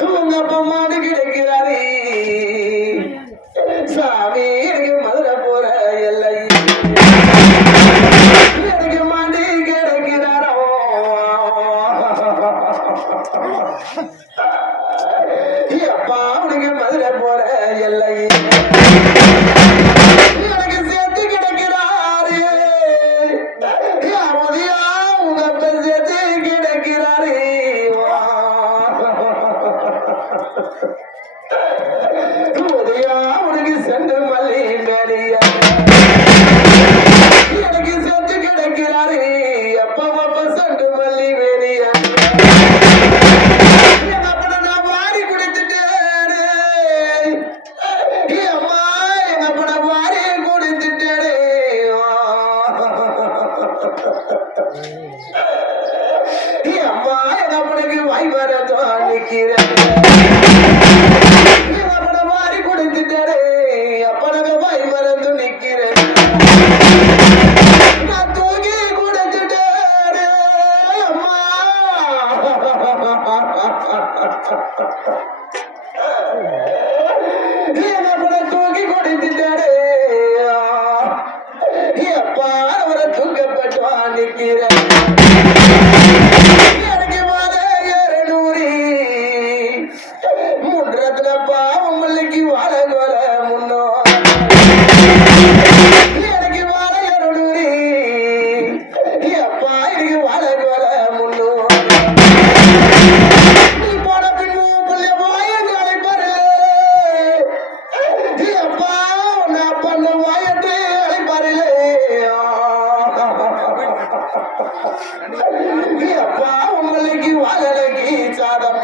தூங்க போமாடு கிடைக்கிறாரு சாமி எனக்கு மதுரை போற எல்லை. எனக்கு மாண்டு கிடைக்கிறாரோ. அப்பா அவனுக்கு மதுரை போற எல்லை. டிரைவரை அழிக்கிறேன் அவனை மாறி கொடுத்துட்டாரு அப்பனுக்கு பயமரை துணிக்கிறேன் தூக்கி கொடுத்துட்டாரு எப்பா அவரை தூக்கப்பட்டு நிற்கிறேன் அப்பா உங்களுக்கு வாழலகி சாதம்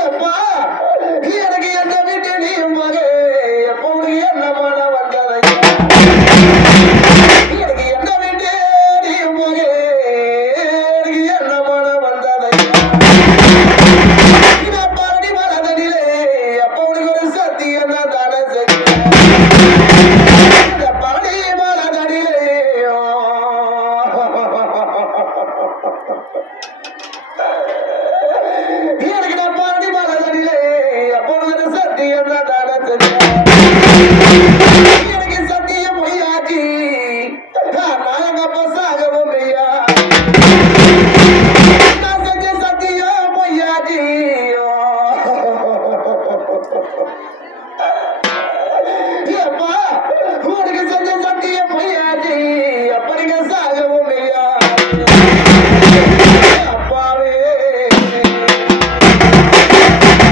அப்பா. நீ எனக்கு என்ன வீட்டு நீ மகே. எப்போது என்ன மன வந்ததையா எனக்கு thank you